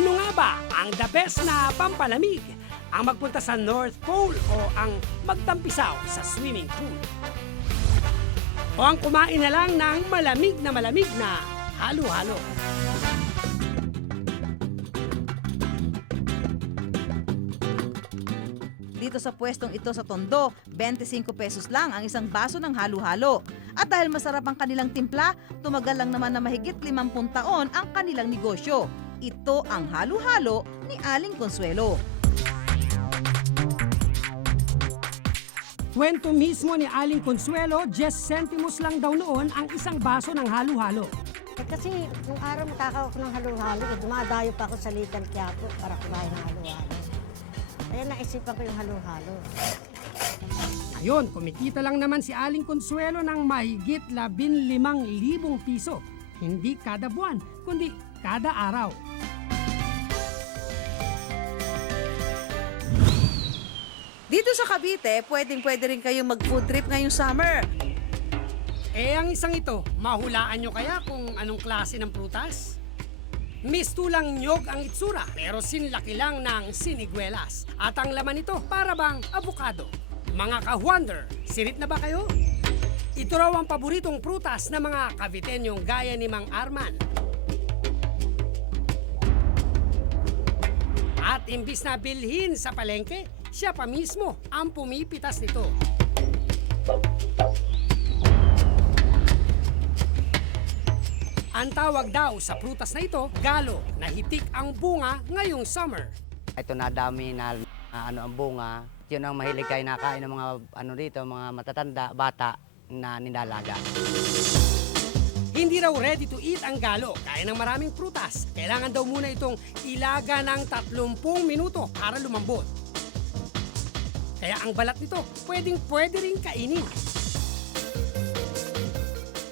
Ano nga ba ang the best na pampalamig? Ang magpunta sa North Pole o ang magtampisaw sa swimming pool? O ang kumain na lang ng malamig na halo-halo? Dito sa pwestong ito sa Tondo, 25 pesos lang ang isang baso ng halo-halo. At dahil masarap ang kanilang timpla, tumagal lang naman na mahigit 50 taon ang kanilang negosyo. Ito ang halo-halo ni Aling Consuelo. Kwento mismo ni Aling Consuelo, 10 centimos lang daw noon ang isang baso ng halo-halo. Kasi nung araw makakaw ako ng halo-halo, dumadayo pa ako sa Little Quiapo para kumain ng halo-halo. Kaya naisipan ko yung halo-halo. Ngayon, kumikita lang naman si Aling Consuelo ng mahigit 15,000 piso. Hindi kada buwan, kundi kada araw. Dito sa Cavite, pwedeng-pwede rin kayong mag-food trip ngayong summer. Ang isang ito, mahulaan nyo kaya kung anong klase ng prutas? Mistulang nyog ang itsura, pero sinlaki lang ng siniguelas. At ang laman nito, para bang avocado. Mga ka-wonder, sirit na ba kayo? Ito raw ang paboritong prutas ng mga Cavitenyong gaya ni Mang Arman. At imbis na bilhin sa palengke, siya pa mismo ang pumipitas nito. Ang tawag daw sa prutas na ito, galo, na hitik ang bunga ngayong summer. Ito na dami na ang bunga. Yun ang mahilig kayo nakain ng mga dito, mga matatanda, bata na nilalaga. Hindi raw ready to eat ang galo, kaya ng maraming prutas. Kailangan daw muna itong ilaga ng 30 minuto para lumambot. Kaya ang balat nito, pwede rin kainin.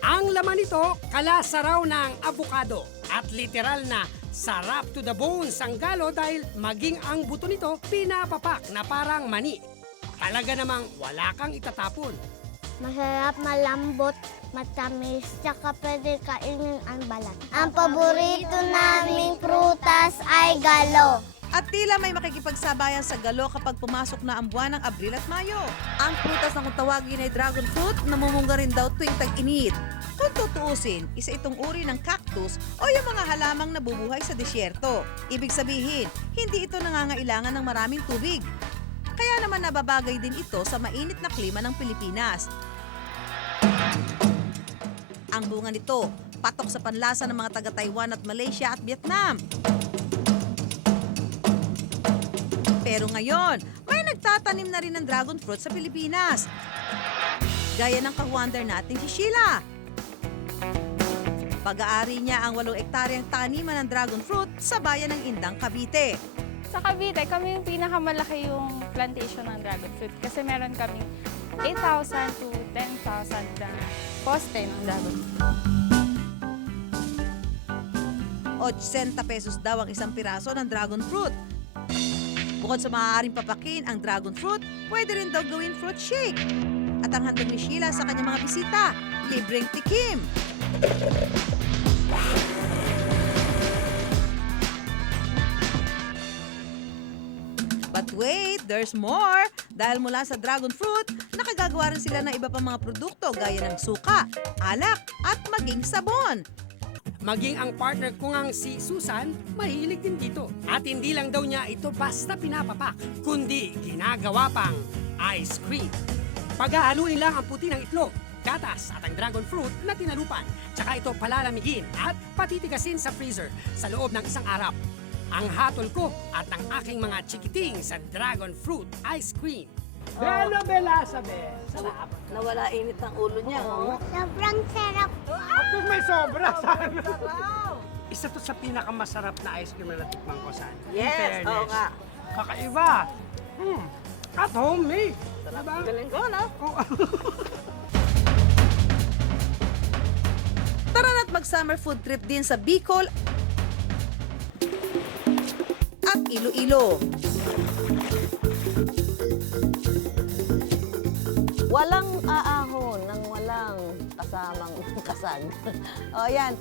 Ang laman nito, kalasa raw ng avocado. At literal na sarap to the bones ang galo dahil maging ang buto nito pinapapak na parang mani. Talaga namang wala kang itatapon. Masarap, malambot, matamis, tsaka pwede kainin ang balat. Ang paborito naming prutas ay galo. At tila may makikipagsabayan sa galo kapag pumasok na ang buwan ng Abril at Mayo. Ang prutas na kung tawagin ay dragon fruit, namumunga rin daw tuwing tag-init. Kung tutuusin, isa itong uri ng cactus o yung mga halamang nabubuhay sa disyerto. Ibig sabihin, hindi ito nangangailangan ng maraming tubig. Kaya naman nababagay din ito sa mainit na klima ng Pilipinas. Ang bunga nito, patok sa panlasa ng mga taga-Taiwan at Malaysia at Vietnam. Pero ngayon, may nagtatanim na rin ng dragon fruit sa Pilipinas. Gaya ng ka-wonder nating si Sheila. Pag-aari niya ang 8 hektaryang taniman ng dragon fruit sa bayan ng Indang, Cavite. Sa Cavite, kami yung pinakamalaki yung plantation ng dragon fruit kasi meron kaming 8,000 to 10,000 na poste ng dragon fruit. 80 pesos daw ang isang piraso ng dragon fruit. Bukod sa maaaring papakin ang dragon fruit, pwede rin daw gawin fruit shake. At ang handog ni Sheila sa kanyang mga bisita, libreng tikim. But wait, there's more! Dahil mula sa dragon fruit, nakagagawa rin sila ng iba pang mga produkto gaya ng suka, alak, at maging sabon. Maging ang partner ko ngang si Susan, mahilig din dito. At hindi lang daw niya ito basta pinapapak, kundi ginagawa pang ice cream. Paghahaluin lang ang puti ng itlog, gatas at ang dragon fruit na tinalupan. Tsaka ito palalamigin at patitigasin sa freezer sa loob ng isang araw. Ang hatol ko at ang aking mga chikiting sa dragon fruit ice cream. Belo Belasa, be. Sarap. Nawala init ng ulo niya, oh. Sobrang sarap. Tapos may sobra sana. Isa to sa pinakamasarap na ice cream na natikman ko sana. Yes, oo nga. Kakaiba. At homemade. Diba? Galing ko, no? Oh. Tara na't mag-summer food trip din sa Bicol at Iloilo. Walang aahon ng walang kasamang kasan. O yan,